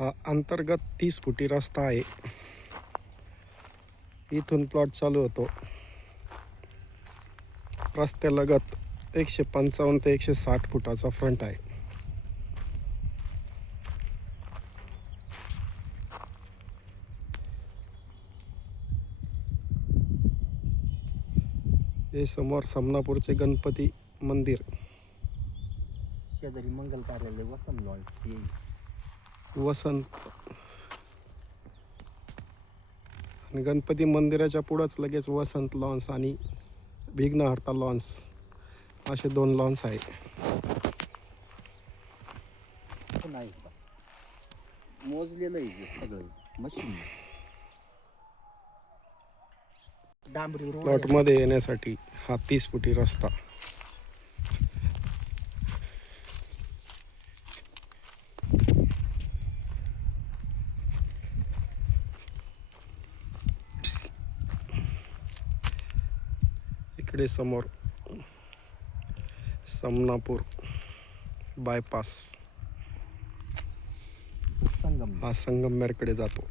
हा अंतर्गत 30 फुटी रस्ता आहे. इथून प्लॉट चालू होतो. रस्त्यालगत 155 ते 160 फुटाचा फ्रंट आहे. हे समोर समनापूरचे गणपती मंदिर, शेजारी मंगल कार्यालय, वसंत लॉन्स ते वसंत आणि गणपती मंदिराच्या पुढंच लगेच वसंत लॉन्स आणि विघ्नहर्ता लॉन्स असे 2 लॉन्स आहे. नाही मोजलेलं आहे सगळं मशीन. डांबरी रोड प्लॉटमध्ये येण्यासाठी हा 30 फुटी रस्ता. इकडे समोर समनापूर बायपास संगम हा संगमनेरकडे जातो.